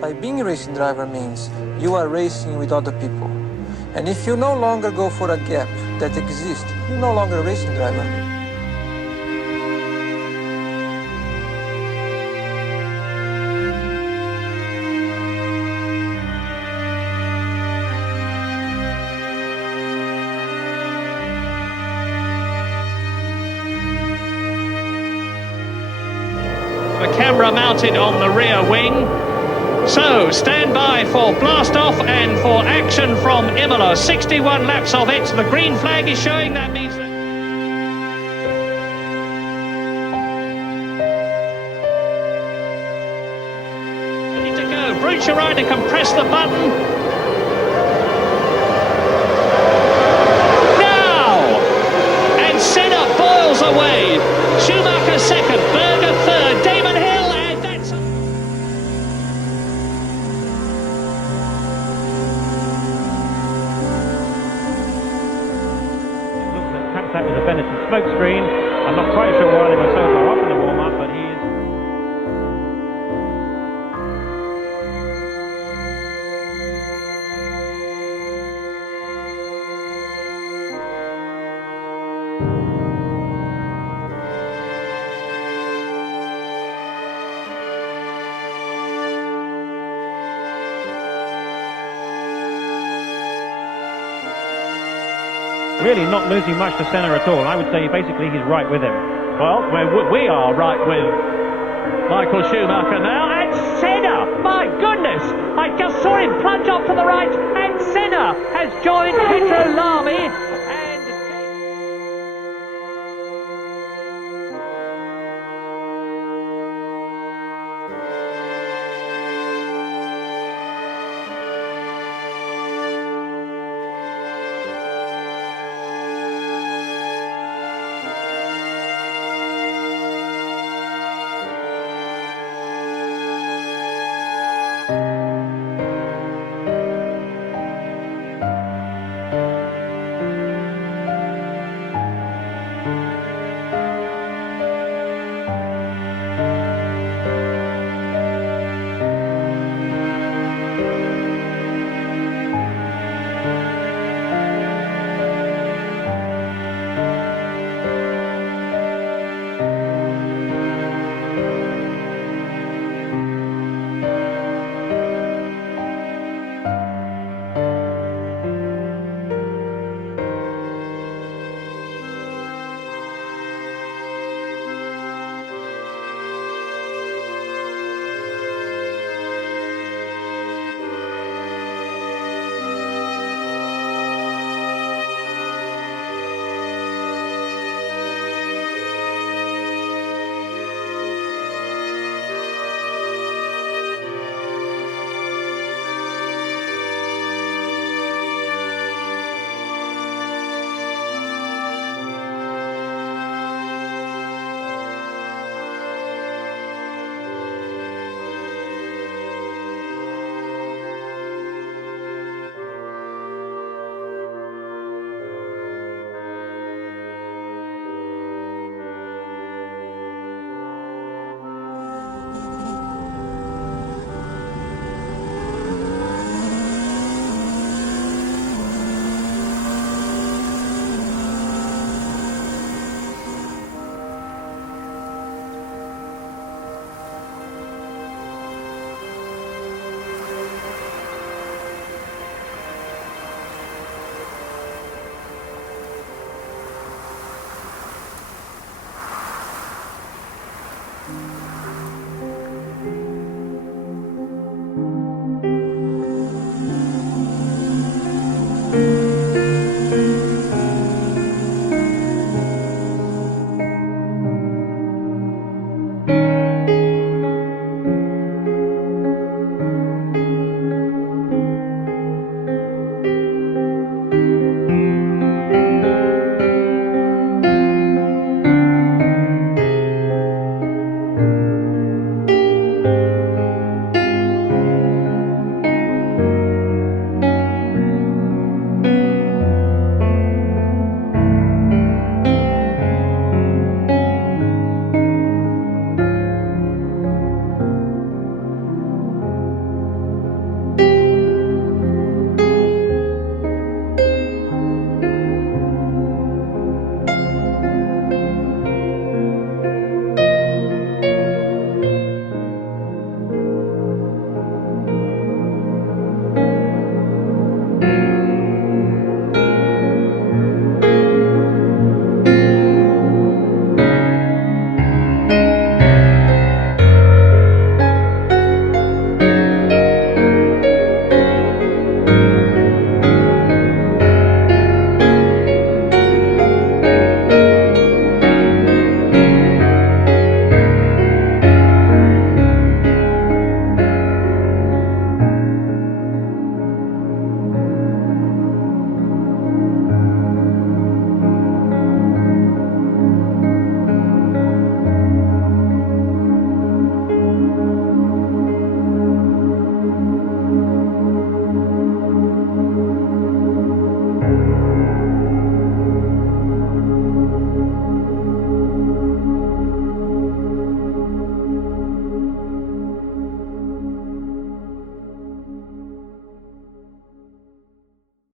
By being a racing driver means you are racing with other people. And if you no longer go for a gap that exists, you're no longer a racing driver. The camera mounted on the rear wing. So, stand by for blast off and for action from Imola. 61 laps of it. The green flag is showing. That means that... Ready to go. Brute your rider can press the button. Now! And Senna boils away. Schumacher second, Berger third, Damon Hill, and that's... Perhaps that was a Benetton smokescreen. I'm not quite sure why they were so far off in the warm-up, but he is... really not losing much to Senna at all. I would say basically he's right with him. Well, we are right with Michael Schumacher now, and Senna! My goodness! I just saw him plunge off to the right, and Senna has joined Pedro Lamy